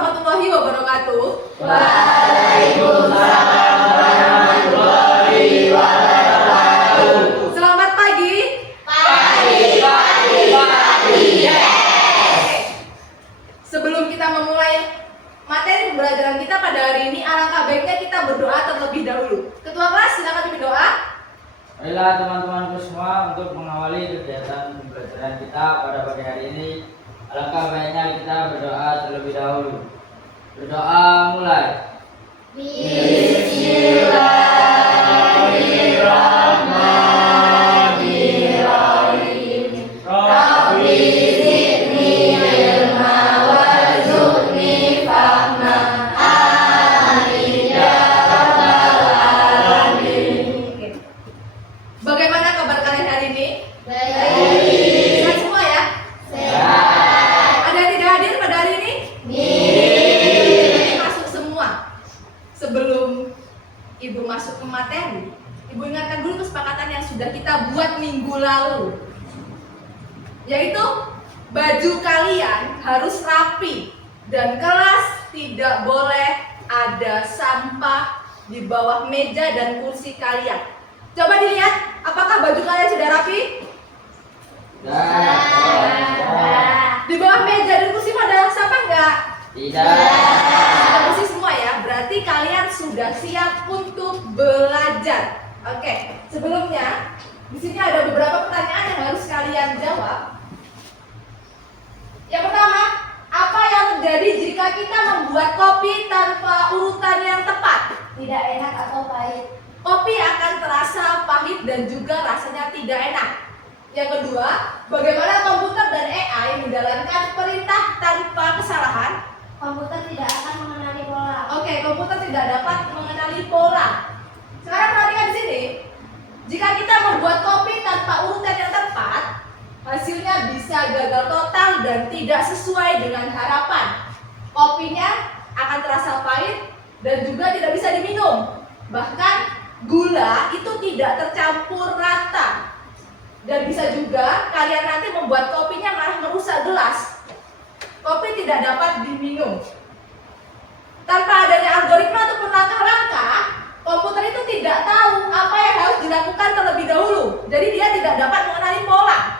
warahmatullahi wabarakatuh. Waalaikumsalam warahmatullahi wabarakatuh. Selamat pagi. Pagi. Sebelum kita memulai materi pembelajaran kita pada hari ini, alangkah baiknya kita berdoa terlebih dahulu. Ketua kelas, silakan pimpin doa. Baiklah teman-temanku semua, untuk mengawali kegiatan pembelajaran kita pada pagi hari ini, alangkah baiknya kita berdoa terlebih dahulu. Berdoa mulai. Bismillahirrahmanirrahim. Rabbi zidni ilma warzuqni fahma. Amin ya rabbal alamin. Bagaimana kabar kalian hari ini? Baik. Sehat semua ya? Sehat. Ada yang tidak hadir pada hari ini? Nih. Masuk semua. Sebelum Ibu masuk ke materi, Ibu ingatkan dulu kesepakatan yang sudah kita buat minggu lalu, yaitu baju kalian harus rapi dan kelas tidak boleh ada sampah di bawah meja dan kursi kalian. Coba dilihat, apakah baju kalian sudah rapi? Di bawah meja dan kursi ada sampah nggak? Tidak. Sudah bersih semua ya, berarti kalian sudah siap untuk belajar. Oke, sebelumnya di sini ada beberapa pertanyaan yang harus kalian jawab. Yang pertama, apa yang terjadi jika kita membuat kopi tanpa urutan yang tepat? Tidak enak atau pahit? Kopi akan terasa pahit dan juga rasanya tidak enak. Yang kedua, bagaimana komputer dan AI menjalankan perintah tanpa kesalahan? Komputer tidak akan mengenali pola. Oke, komputer tidak dapat mengenali pola. Sekarang perhatikan di sini. Jika kita membuat kopi tanpa urutan yang tepat, hasilnya bisa gagal total dan tidak sesuai dengan harapan. Kopinya akan terasa pahit dan juga tidak bisa diminum. Bahkan gula itu tidak tercampur rata. Dan bisa juga kalian nanti membuat kopinya malah merusak gelas. Kopi tidak dapat diminum. Tanpa adanya algoritma ataupun langkah-langkah, komputer itu tidak tahu apa yang harus dilakukan terlebih dahulu. Jadi dia tidak dapat mengenali pola.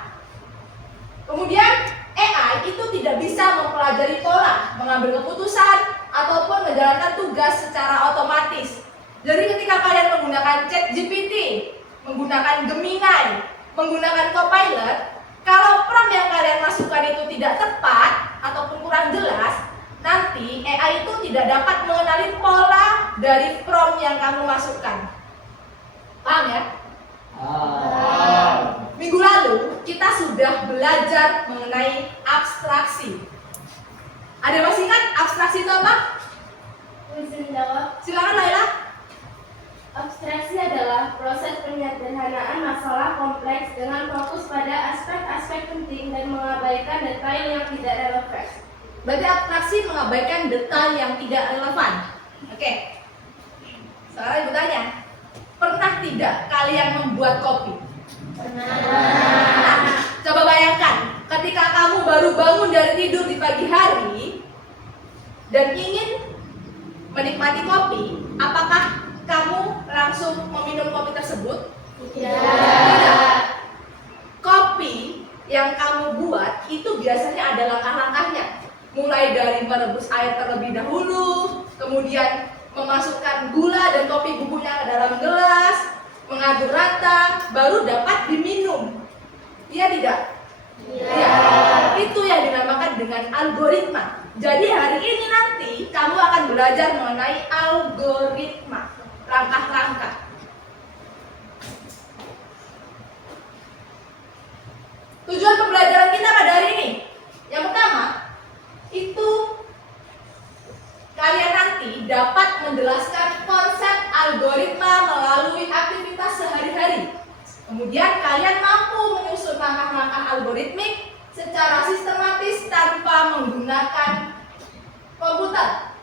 Kemudian AI itu tidak bisa mempelajari pola, mengambil keputusan ataupun menjalankan tugas secara otomatis. Jadi ketika kalian menggunakan ChatGPT, menggunakan Gemini, menggunakan Copilot, kalau prompt yang kalian masukkan itu tidak tepat ataupun kurang jelas, nanti AI itu tidak dapat mengenali pola dari prompt yang kamu masukkan. Paham ya? Minggu lalu kita sudah belajar mengenai abstraksi. Ada yang masih ingat abstraksi itu apa? Bisa menjawab. Silakan Laila. Abstraksi adalah proses penyederhanaan masalah kompleks dengan fokus pada aspek-aspek penting dan mengabaikan detail yang tidak relevan. Berarti abstraksi mengabaikan detail yang tidak relevan. Oke. Sekarang Ibu tanya, pernah tidak kalian membuat kopi? Nah, coba bayangkan, ketika kamu baru bangun dari tidur di pagi hari dan ingin menikmati kopi, apakah kamu langsung meminum kopi tersebut? Tidak. Kopi yang kamu buat itu biasanya ada langkah-langkahnya. Mulai dari merebus air terlebih dahulu, kemudian memasukkan gula dan kopi bubuknya ke dalam gelas, mengaduk rata, baru dapat diminum. Iya tidak? Iya. Itu yang dinamakan dengan algoritma. Jadi hari ini nanti kamu akan belajar mengenai algoritma, langkah-langkah. Tujuan pembelajaran kita pada hari ini, yang pertama, itu kalian nanti dapat menjelaskan konsep algoritma melalui aktivitas sehari-hari. Kemudian kalian mampu menyusun langkah-langkah algoritmik secara sistematis tanpa menggunakan komputer.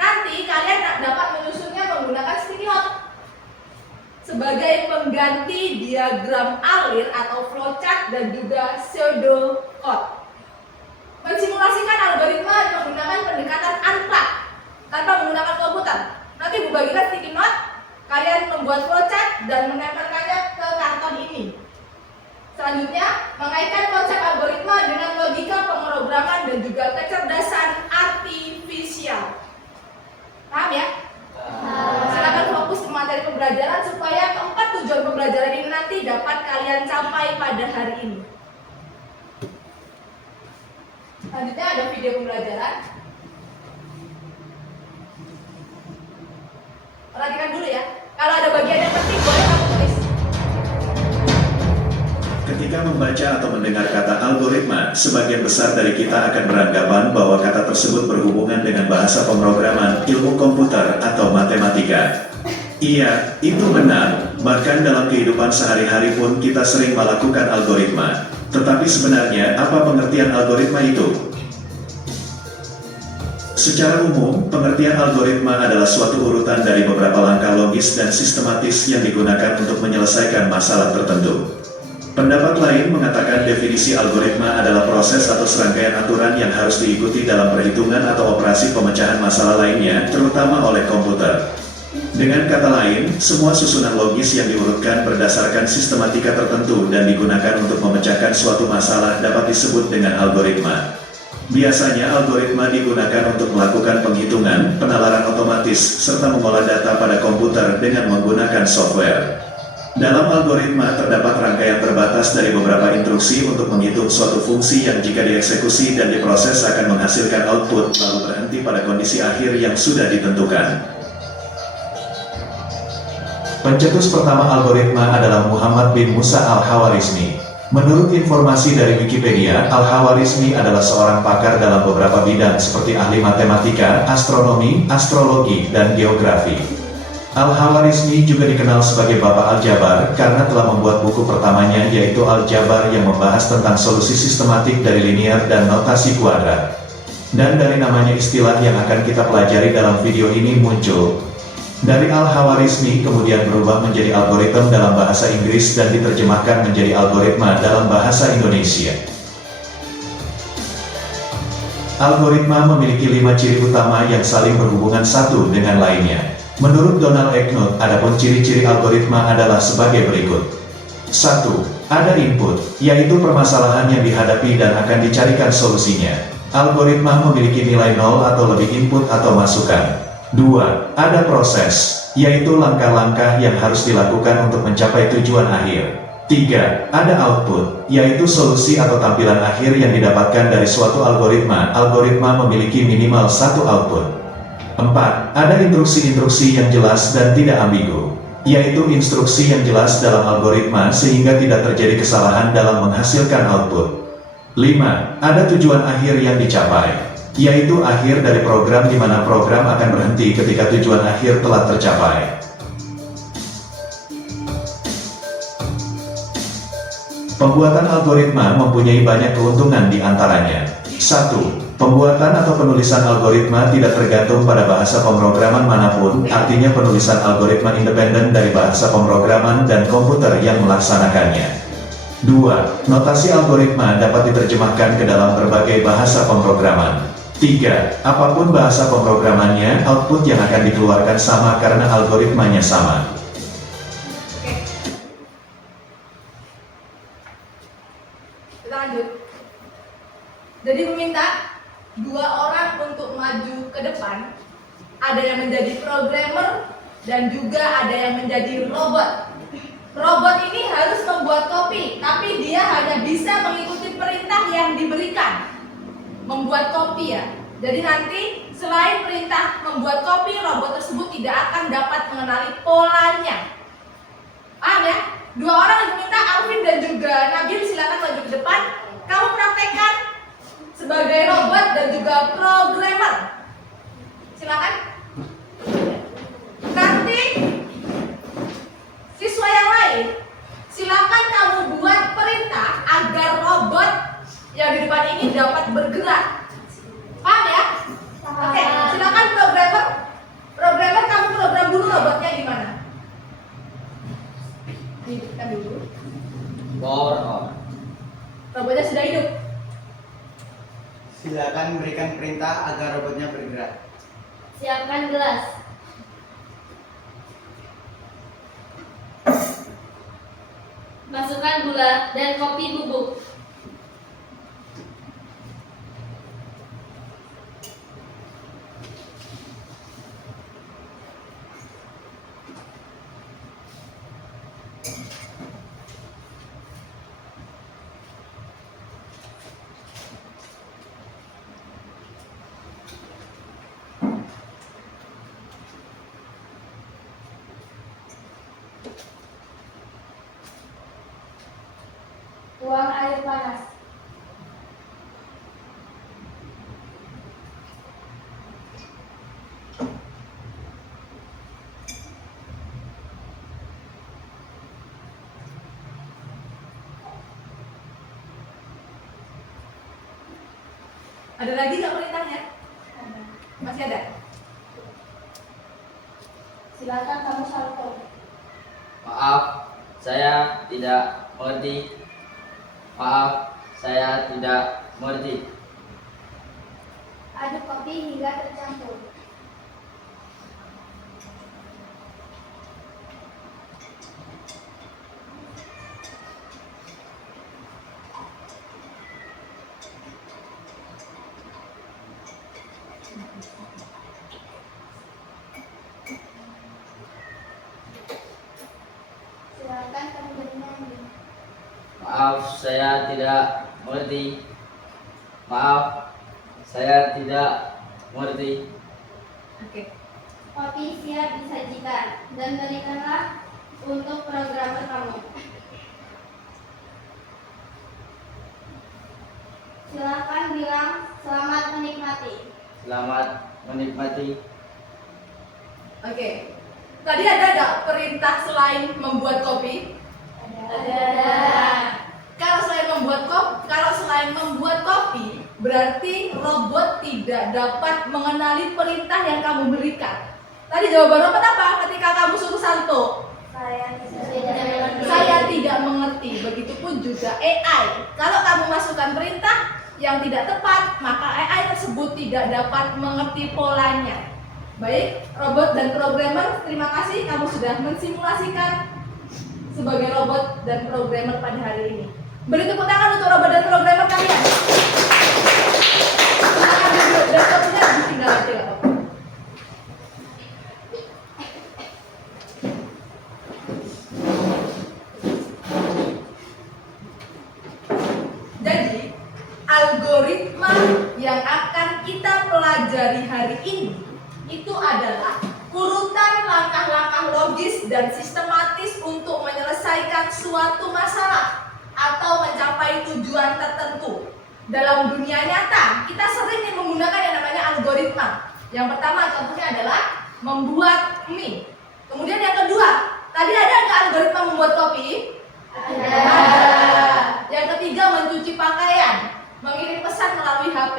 Nanti kalian dapat menyusunnya menggunakan sticky note sebagai pengganti diagram alir atau flowchart dan juga pseudocode. Mensimulasikan algoritma menggunakan pendekatan Selanjutnya ada video pembelajaran. Perhatikan dulu ya. Kalau ada bagian yang penting boleh kamu tulis. Ketika membaca atau mendengar kata algoritma, sebagian besar dari kita akan beranggapan bahwa kata tersebut berhubungan dengan bahasa pemrograman, ilmu komputer, atau matematika. Iya, itu benar. Bahkan dalam kehidupan sehari-hari pun kita sering melakukan algoritma. Tetapi sebenarnya, apa pengertian algoritma itu? Secara umum, pengertian algoritma adalah suatu urutan dari beberapa langkah logis dan sistematis yang digunakan untuk menyelesaikan masalah tertentu. Pendapat lain mengatakan definisi algoritma adalah proses atau serangkaian aturan yang harus diikuti dalam perhitungan atau operasi pemecahan masalah lainnya, terutama oleh komputer. Dengan kata lain, semua susunan logis yang diurutkan berdasarkan sistematika tertentu dan digunakan untuk memecahkan suatu masalah dapat disebut dengan algoritma. Biasanya algoritma digunakan untuk melakukan penghitungan, penalaran otomatis, serta mengolah data pada komputer dengan menggunakan software. Dalam algoritma terdapat rangkaian terbatas dari beberapa instruksi untuk menghitung suatu fungsi yang jika dieksekusi dan diproses akan menghasilkan output, lalu berhenti pada kondisi akhir yang sudah ditentukan. Pencetus pertama algoritma adalah Muhammad bin Musa al-Khawarizmi. Menurut informasi dari Wikipedia, al-Khawarizmi adalah seorang pakar dalam beberapa bidang seperti ahli matematika, astronomi, astrologi, dan geografi. Al-Khawarizmi juga dikenal sebagai Bapak Aljabar karena telah membuat buku pertamanya yaitu Aljabar yang membahas tentang solusi sistematik dari linear dan notasi kuadrat. Dan dari namanya istilah yang akan kita pelajari dalam video ini muncul. Dari Al-Khawarizmi kemudian berubah menjadi algoritma dalam bahasa Inggris dan diterjemahkan menjadi algoritma dalam bahasa Indonesia. Algoritma memiliki 5 ciri utama yang saling berhubungan satu dengan lainnya. Menurut Donald Knuth, adapun ciri-ciri algoritma adalah sebagai berikut. 1. Ada input, yaitu permasalahan yang dihadapi dan akan dicarikan solusinya. Algoritma memiliki nilai 0 atau lebih input atau masukan. 2. Ada proses, yaitu langkah-langkah yang harus dilakukan untuk mencapai tujuan akhir. 3. Ada output, yaitu solusi atau tampilan akhir yang didapatkan dari suatu algoritma. Algoritma memiliki minimal satu output. 4. Ada instruksi-instruksi yang jelas dan tidak ambigu, yaitu instruksi yang jelas dalam algoritma sehingga tidak terjadi kesalahan dalam menghasilkan output. 5. Ada tujuan akhir yang dicapai, yaitu akhir dari program di mana program akan berhenti ketika tujuan akhir telah tercapai. Pembuatan algoritma mempunyai banyak keuntungan di antaranya. 1. Pembuatan atau penulisan algoritma tidak tergantung pada bahasa pemrograman manapun, artinya penulisan algoritma independen dari bahasa pemrograman dan komputer yang melaksanakannya. 2. Notasi algoritma dapat diterjemahkan ke dalam berbagai bahasa pemrograman. 3. Apapun bahasa pemrogramannya, output yang akan dikeluarkan sama karena algoritmanya sama. Oke. Kita lanjut. Jadi meminta 2 orang untuk maju ke depan. Ada yang menjadi programmer dan juga ada yang menjadi robot. Robot ini harus membuat kopi, tapi dia hanya bisa mengikuti perintah yang diberikan. Membuat kopi ya. Jadi nanti selain perintah membuat kopi, robot tersebut tidak akan dapat mengenali polanya. Paham ya? 2 orang diminta, Alvin dan juga Nabil, silakan maju ke depan. Kamu praktekkan sebagai robot dan juga programmer. Silakan. Nanti siswa yang lain, silakan kamu buat perintah agar robot yang di depan ini dapat bergerak. Paham ya? Oke, silakan programmer. Programmer, kamu program dulu robotnya gimana? Hidupkan dulu. Power on. Robotnya sudah hidup. Silakan berikan perintah agar robotnya bergerak. Siapkan gelas. Masukkan gula dan kopi bubuk. air panas. Ada lagi nggak perintahnya? Masih ada? Silakan kamu salto. Maaf, saya tidak mengerti. Maaf, saya tidak mengerti. Aduk kopi hingga tercampur. Silakan kamu bernyanyi. Maaf, saya tidak mengerti. Maaf, saya tidak mengerti. Oke. Kopi siap disajikan dan berikanlah untuk programmer kamu. Silakan bilang selamat menikmati. Selamat menikmati. Oke. Tadi ada nggak perintah selain membuat kopi? Ada. Kalau selain membuat kopi, berarti robot tidak dapat mengenali perintah yang kamu berikan. Tadi jawaban robot apa? Ketika kamu suruh salto, saya tidak mengerti. Begitupun juga AI. Kalau kamu masukkan perintah yang tidak tepat, maka AI tersebut tidak dapat mengerti polanya. Baik, robot dan programmer, terima kasih kamu sudah mensimulasikan sebagai robot dan programmer pada hari ini. Beri tepuk tangan untuk robot dan programmer kalian. Silakan duduk dan kopinya ditinggal aja nggak apa-apa. Jadi, algoritma yang akan kita pelajari hari ini itu adalah urutan langkah-langkah logis dan sistematis untuk menyelesaikan suatu masalah atau mencapai tujuan tertentu. Dalam dunia nyata, kita sering menggunakan yang namanya algoritma. Yang pertama contohnya adalah membuat mie. Kemudian yang kedua, tadi ada nggak algoritma membuat kopi? Ada. Yang ketiga, mencuci pakaian, mengirim pesan melalui HP.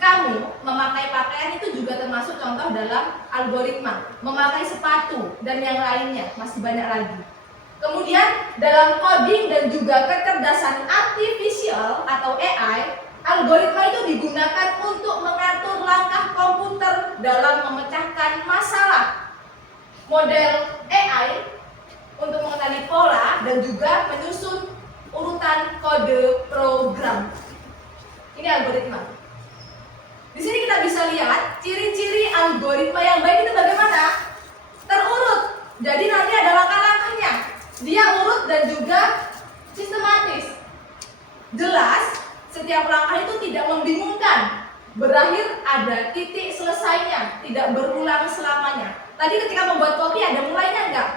Kamu memakai pakaian itu juga termasuk contoh dalam algoritma. Memakai sepatu dan yang lainnya, masih banyak lagi. Kemudian dalam coding dan juga kecerdasan artifisial atau AI, algoritma itu digunakan untuk mengatur langkah komputer dalam memecahkan masalah. Model AI untuk mengenali pola dan juga menyusun urutan kode program. Ini algoritma. Di sini kita bisa lihat ciri-ciri algoritma yang baik itu bagaimana? Terurut. Jadi nanti ada langkah-langkahnya. Dia urut dan juga sistematis. Jelas, setiap langkah itu tidak membingungkan. Berakhir ada titik selesainya, tidak berulang selamanya. Tadi ketika membuat kopi ada mulainya enggak?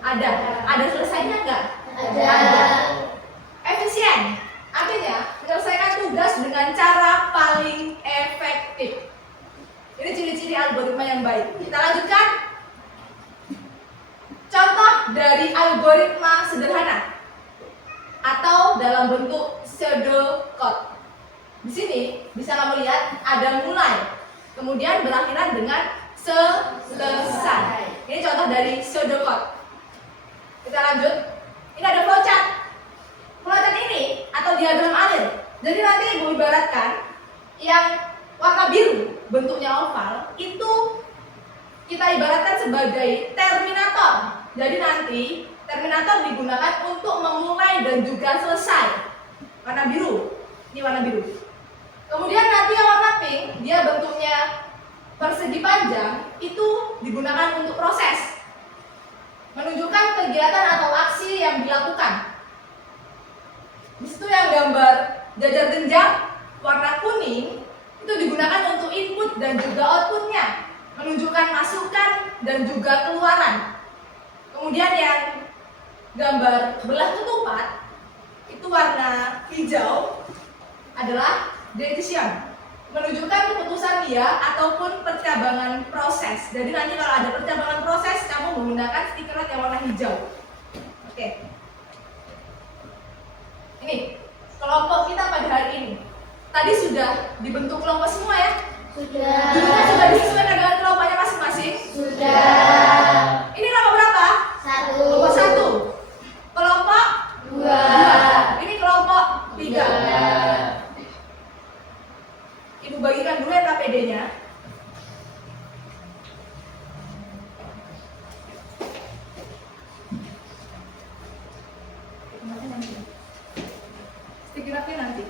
Ada. Ada selesainya enggak? Ada. Efisien. Artinya, menyelesaikan tugas dengan cara paling efektif. Ini ciri-ciri algoritma yang baik. Kita lanjutkan. Contoh dari algoritma sederhana atau dalam bentuk pseudocode. Di sini bisa kamu lihat ada mulai, kemudian berakhiran dengan selesai. Ini contoh dari pseudocode. Kita lanjut. Ini ada flowchart. Flowchart ini atau diagram alir. Jadi nanti Ibu ibaratkan yang warna biru bentuknya oval itu kita ibaratkan sebagai terminator. Jadi nanti terminator digunakan untuk memulai dan juga selesai. Warna biru. Ini warna biru. Kemudian nanti yang warna pink, dia bentuknya persegi panjang, itu digunakan untuk proses. Menunjukkan kegiatan atau aksi yang dilakukan. Di situ yang gambar jajar genjang warna kuning itu digunakan untuk input dan juga outputnya, menunjukkan masukan dan juga keluaran. Kemudian yang gambar belah ketupat itu warna hijau adalah decision, menunjukkan keputusan dia ataupun percabangan proses. Jadi nanti kalau ada percabangan proses, kamu menggunakan stiker note yang warna hijau. Oke. Ini kelompok kita pada hari ini. Tadi sudah dibentuk kelompok semua ya? Sudah. Dulunya sudah disesuaikan dengan kelompoknya masing-masing? Sudah. Ini kelompok berapa? Satu. Kelompok 1. Kelompok Dua. 2. Ini kelompok 3. Ibu bagikan dulu ya KPD-nya. Stiker nanti.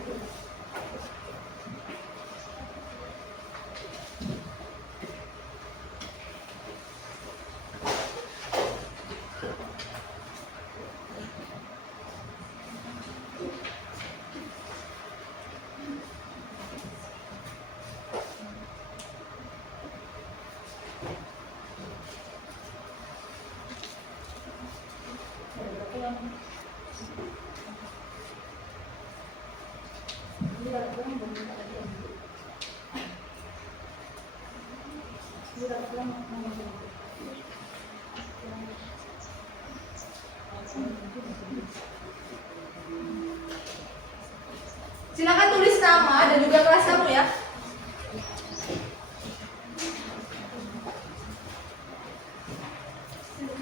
Silakan tulis nama dan juga kelas kamu ya.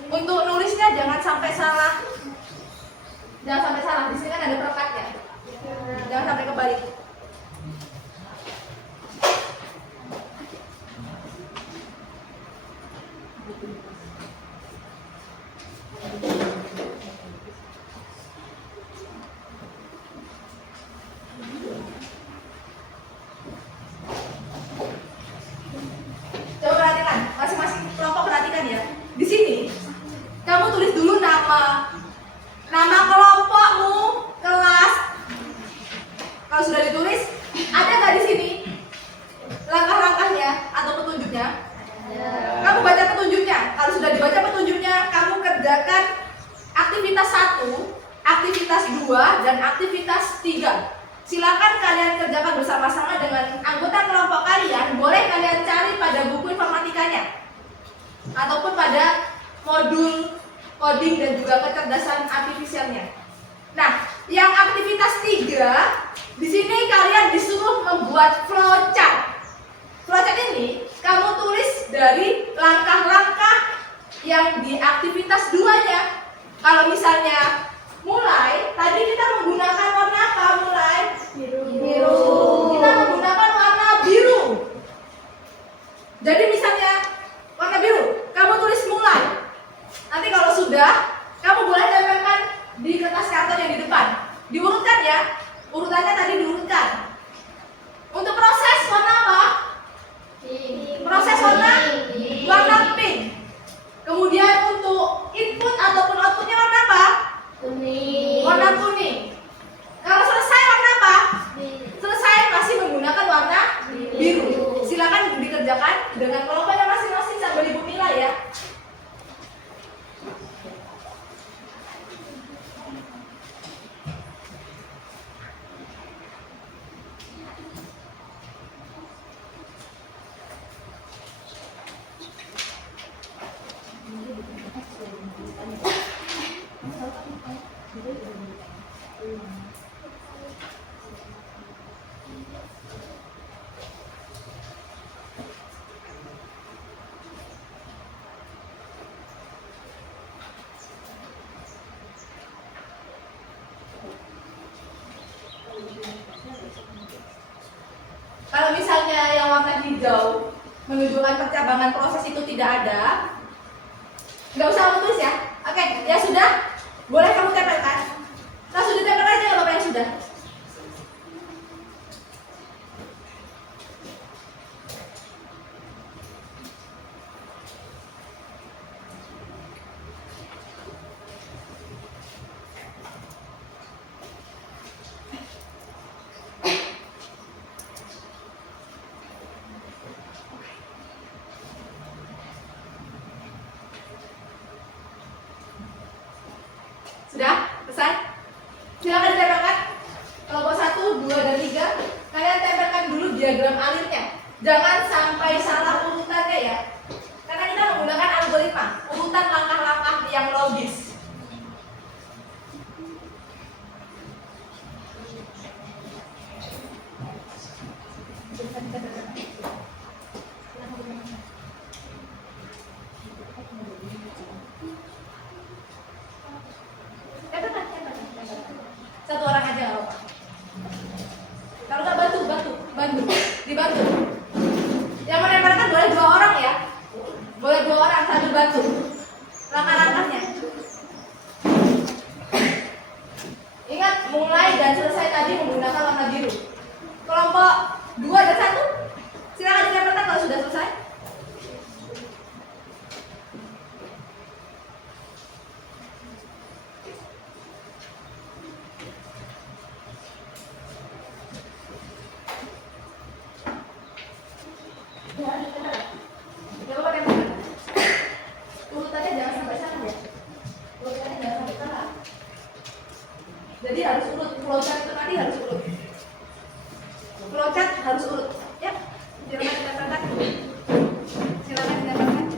Untuk nulisnya jangan sampai salah. Jangan sampai salah. Di sini kan ada perekatnya. Jangan sampai kebalik. Coba perhatikan, masing-masing kelompok perhatikan ya. Di sini kamu tulis dulu nama kelompokmu, kelas. Kalau sudah ditulis, ada nggak di sini langkah-langkahnya atau petunjuknya? Kamu baca petunjuknya. Kalau sudah dibaca petunjuknya, kamu kerjakan aktivitas 1, aktivitas 2, dan aktivitas 3. Silakan kalian kerjakan bersama-sama dengan anggota kelompok kalian. Boleh kalian cari pada buku informatikanya ataupun pada modul coding dan juga kecerdasan artifisialnya. Nah, yang aktivitas 3, di sini kalian disuruh membuat flowchart. Flowchart ini kamu tulis dari langkah-langkah yang di aktivitas 2-nya. Kalau misalnya mulai, tadi kita menggunakan warna apa? Mulai biru. Kita menggunakan warna biru. Jadi misalnya warna biru, kamu tulis mulai. Nanti kalau sudah, kamu boleh tempelkan di kertas karton yang di depan. Diurutkan ya, urutannya tadi diurutkan. Untuk proses warna apa? Proses warna pink. Kemudian untuk input ataupun outputnya warna apa? Kuning. Warna kuning. Kalau selesai warna apa? Selesai masih menggunakan warna biru. Silakan dikerjakan dengan kelompoknya masing-masing sambil ibu nilai ya. Kalau misalnya yang warna hijau menunjukkan percabangan proses itu tidak ada, nggak usah kamu tulis ya. Oke, ya sudah, boleh kamu tempelkan. Langsung ditempel aja nggak apa-apa yang sudah. Sudah? Selesai? diagram alirnya. Jangan sampai salah urutannya ya. Karena kita menggunakan algoritma, urutan langkah-langkah yang logis. Satu orang aja nggak apa-apa. Kalau nggak bantu, dibantu. Yang melemparkan boleh 2 orang ya, boleh 2 orang sambil bantu. Langkah-langkahnya. Ingat mulai dan selesai tadi menggunakan warna biru. Kelompok 2 dan 1, silakan dilemparkan kalau sudah selesai. Jangan lupa tembakan. Urutannya jangan sampai salah ya. Urutannya jangan sampai salah. Jadi harus urut. Flowchart itu tadi harus urut. Flowchart harus urut. Ya, silakan ditempelkan. Silakan ditempelkan.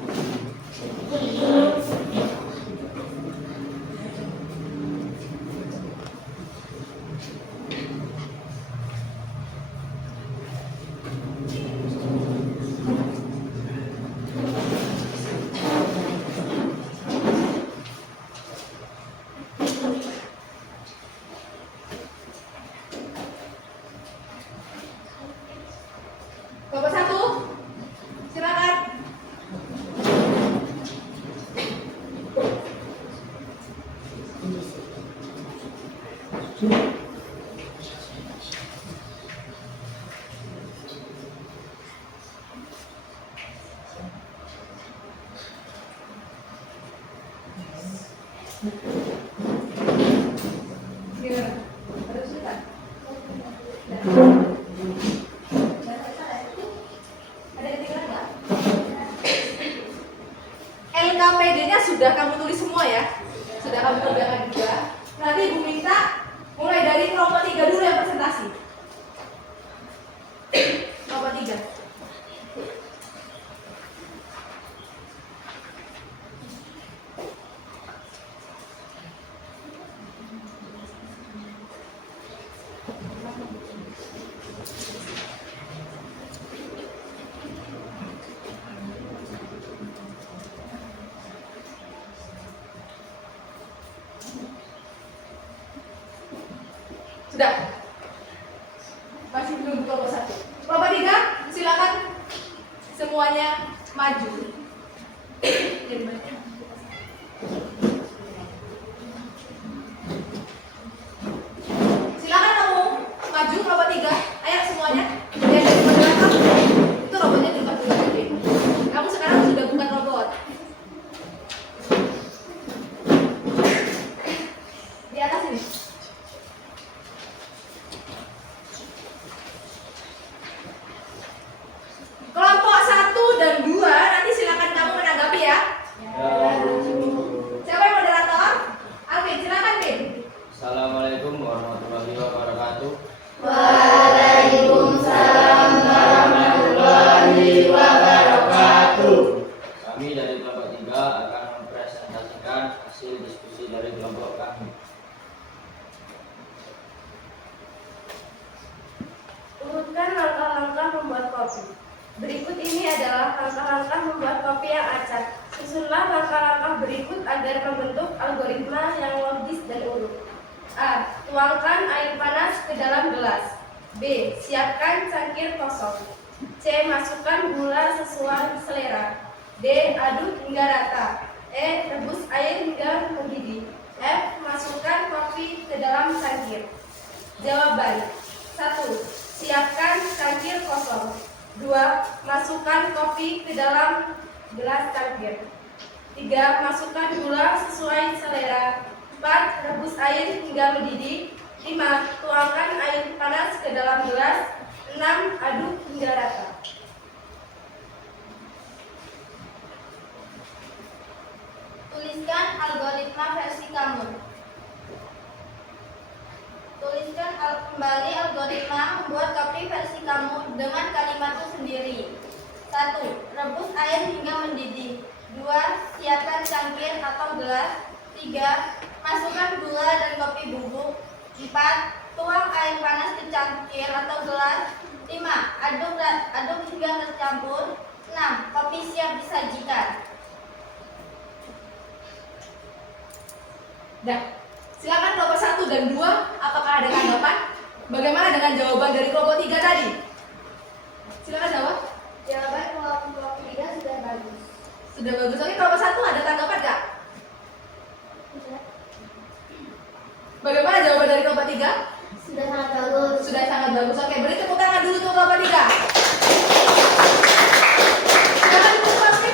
Kelompok 1, silakan. Gimana? Ada kesulitan? Ada ketinggalan nggak? LKPD-nya sudah kamu tulis semua ya? Sudah kamu kerjakan juga. Nanti Ibu minta mulai dari kelompok 3 dulu yang presentasi. Kelompok 3. Sudah? Masih belum kelompok 1. Kelompok 3, silakan semuanya maju. Silakan kamu maju kelompok 3. Ayo semuanya. Lihat dari belakang. Itu robotnya di depan dulu. Kamu sekarang sudah bukan robot. Di atas ini. Kelompok 1 dan 2 nanti silakan kamu menanggapi ya. Siapa yang moderator? Alvin, silakan Vin. Assalamualaikum warahmatullahi wabarakatuh. Waalaikumsalam warahmatullahi wabarakatuh. Kami dari kelompok 3 akan mempresentasikan hasil diskusi dari kelompok kami. Urutkan langkah-langkah membuat kopi. Berikut ini adalah langkah-langkah membuat kopi yang acak. Susunlah langkah-langkah berikut agar membentuk algoritma yang logis dan urut. A. Tuangkan air panas ke dalam gelas. B. Siapkan cangkir kosong. C. Masukkan gula sesuai selera. D. Aduk hingga rata. E. Rebus air hingga mendidih. F. Masukkan kopi ke dalam cangkir. Jawaban: 1. Siapkan cangkir kosong. 2. Masukkan kopi ke dalam gelas cangkir. 3. Masukkan gula sesuai selera. 4. Rebus air hingga mendidih. 5. Tuangkan air panas ke dalam gelas. 6. Aduk hingga rata. Tuliskan algoritma versi kamu. Tuliskan kembali algoritma membuat kopi versi kamu dengan kalimat itu sendiri. 1. Rebus air hingga mendidih. 2. Siapkan cangkir atau gelas. 3. Masukkan gula dan kopi bubuk. 4. Tuang air panas ke cangkir atau gelas. 5. Aduk hingga tercampur. 6. Kopi siap disajikan. Dah. Silakan kelompok 1 dan 2, apakah ada tanggapan? Bagaimana dengan jawaban dari kelompok 3 tadi? Silakan jawab. Jawaban kelompok 3 sudah bagus. Sudah bagus. Oke, kelompok 1 ada tanggapan nggak? Bagaimana jawaban dari kelompok 3? Sudah sangat bagus. Sudah sangat bagus. Oke, beri tepuk tangan dulu untuk kelompok 3. Silakan dulu pasti.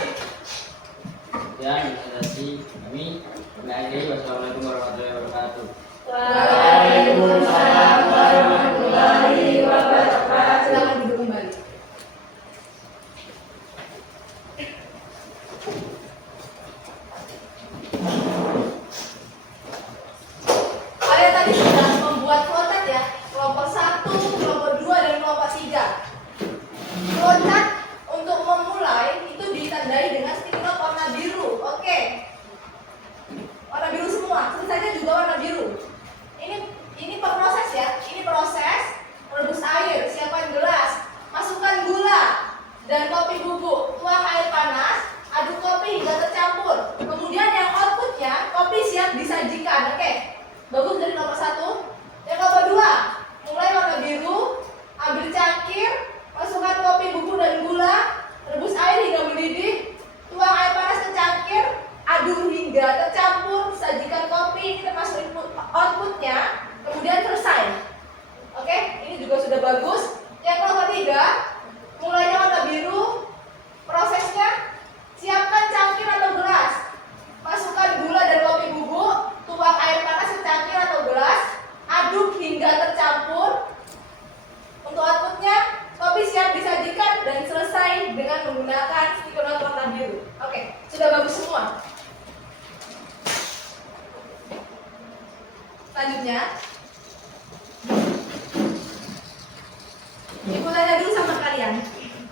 Ya, presentasi kami. Akhiri, wassalamualaikum warahmatullahi wabarakatuh. Waalaikumsalam warahmatullahi wabarakatuh. Silakan duduk kembali. Kalian tadi sudah membuat flotat ya, kelompok 1, kelompok 2, dan kelompok 3. Flotat untuk memulai itu ditandai dengan stick note warna biru. Oke. Warna biru semua, selesainya juga warna biru. Ini proses ya, ini proses rebus air, siapkan gelas, masukkan gula dan kopi bubuk, tuang air panas, aduk kopi hingga tercampur. Kemudian yang outputnya kopi siap disajikan. Oke, bagus dari nomor 1. Yang nomor 2, mulai warna biru, ambil cangkir, masukkan kopi bubuk dan gula, rebus air hingga mendidih, tuang air panas ke cangkir, aduk hingga tercampur, sajikan kopi. Ini termasuk input outputnya, kemudian selesai. Oke, ini juga sudah bagus. Yang kelompok 3, mulainya warna biru, prosesnya siapkan cangkir atau gelas, masukkan gula dan kopi bubuk, tuang air panas ke cangkir atau gelas, aduk hingga tercampur. Untuk outputnya, kopi siap disajikan dan selesai dengan menggunakan stiker note warna biru. Oke, sudah bagus semua. Selanjutnya, Ibu tanya dulu sama kalian.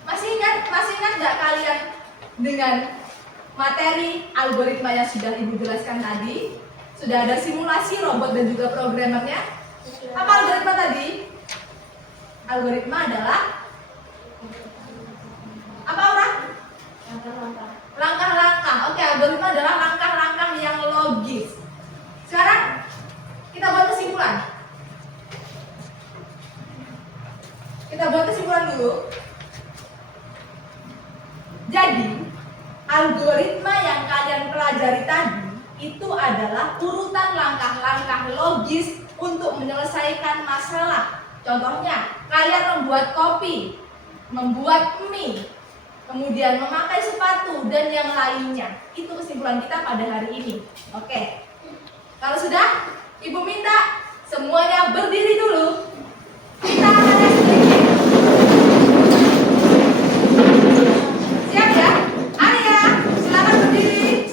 Masih ingat nggak kalian dengan materi algoritma yang sudah Ibu jelaskan tadi? Sudah ada simulasi robot dan juga programmernya. Apa algoritma tadi? Algoritma adalah apa orang? Langkah-langkah. Oke, algoritma adalah langkah-langkah yang logis. Sekarang kita buat kesimpulan. Kita buat kesimpulan dulu. Jadi, algoritma yang kalian pelajari tadi itu adalah urutan langkah-langkah logis untuk menyelesaikan masalah. Contohnya, kalian membuat kopi, membuat mie, kemudian memakai sepatu dan yang lainnya. Itu kesimpulan kita pada hari ini. Oke. Kalau sudah, Ibu minta semuanya berdiri dulu. Kita akan tes sedikit. Siap ya? Arya, silakan berdiri.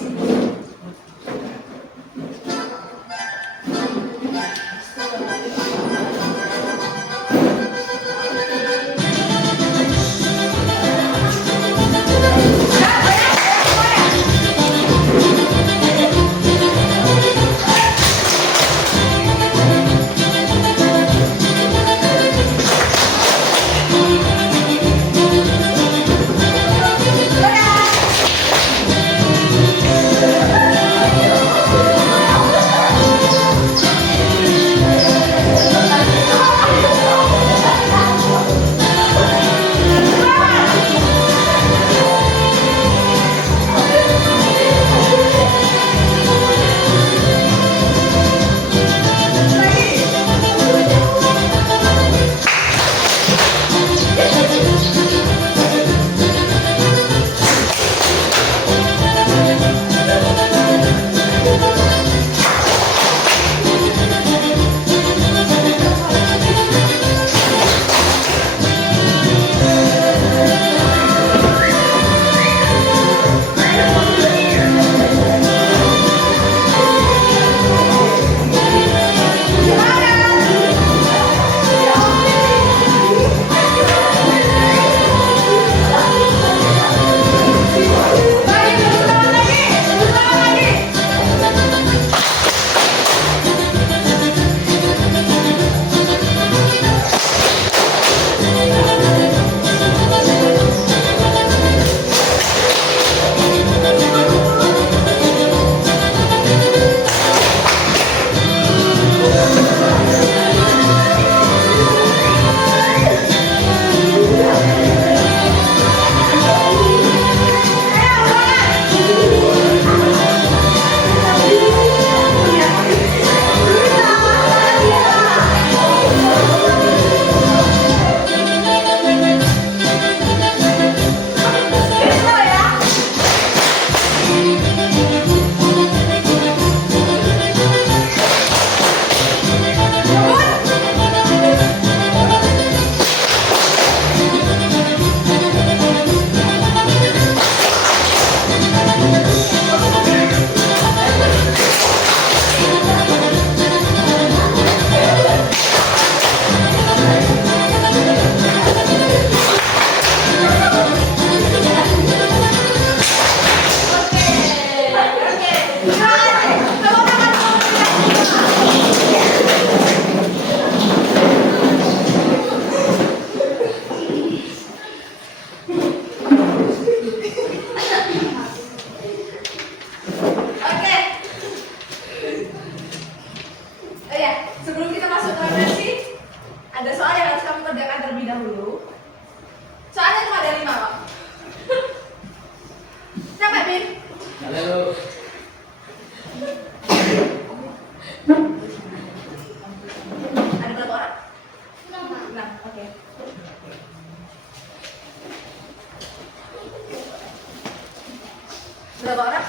Berapa orang?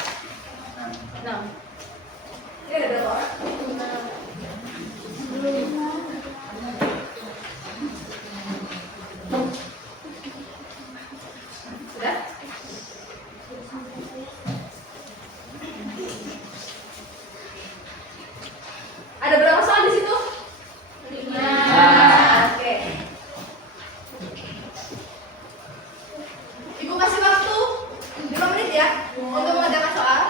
6. Ini ada berapa orang? Sudah? Ada berapa soal di situ? 5. Oke. Ibu kasih waktu 5 menit ya untuk mengerjakan soal.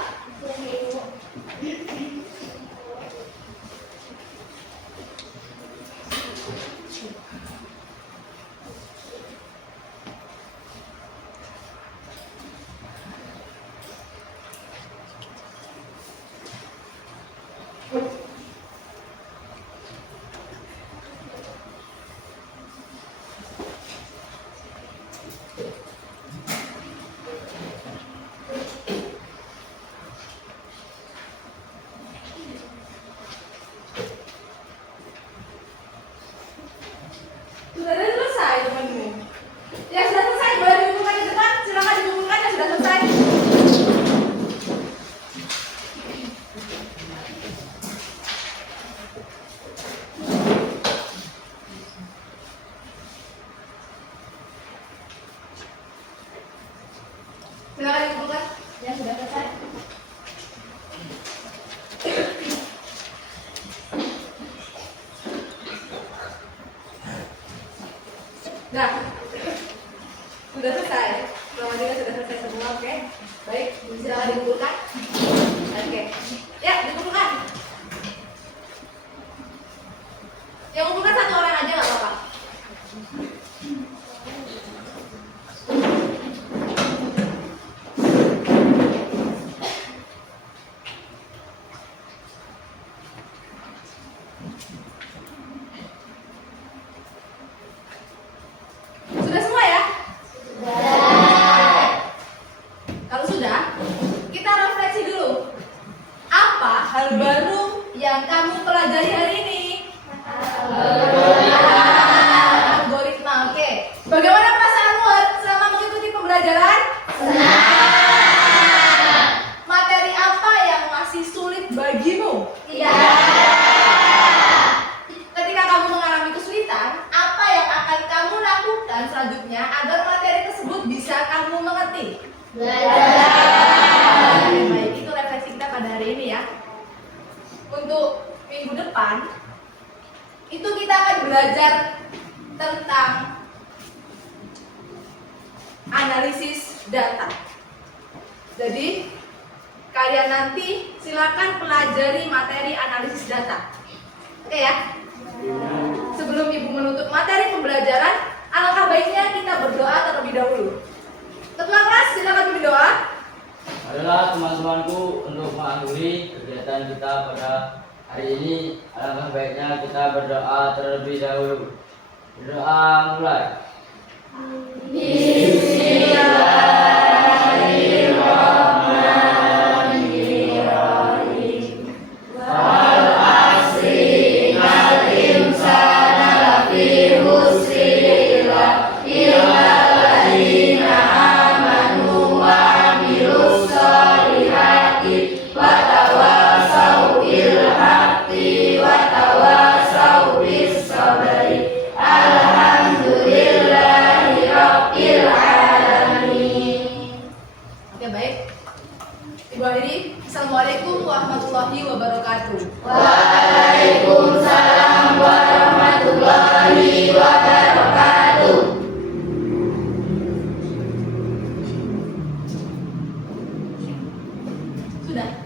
Sudah selesai temanmu. Yang sudah selesai boleh dikumpulkan di depan. Silakan dikumpulkan yang sudah selesai. Silakan dikumpulkan yang sudah selesai. Nah, sudah selesai. Programnya sudah selesai semua, oke? Baik, silakan dikumpulkan. Oke, ya dikumpulkan. Yang kumpulkan satu orang aja nggak apa-apa. Sudah semua ya? Kalau sudah, kita refleksi dulu. Apa hal baru yang kamu pelajari hari ini? Algoritma, oke. Bagaimana perasaanmu selama mengikuti pembelajaran? Materi apa yang masih sulit bagimu? Ketika kamu mengalami kesulitan, apa yang akan kamu lakukan selanjutnya agar materi tersebut bisa kamu mengerti? Belajar. Baik, itu refleksi kita pada hari ini ya. Untuk minggu depan, itu kita akan belajar tentang analisis data. Jadi, kalian nanti silakan pelajari materi analisis data. Oke ya? Sebelum ibu menutup materi pembelajaran, alangkah baiknya kita berdoa terlebih dahulu. Ketua kelas silakan berdoa. Adalah teman-temanku untuk mengakhiri kegiatan kita pada hari ini, alangkah baiknya kita berdoa terlebih dahulu. Berdoa mulai. Oke, baik. Ibu akhiri. Assalamualaikum warahmatullahi wabarakatuh. Waalaikumsalam warahmatullahi wabarakatuh. Sudah.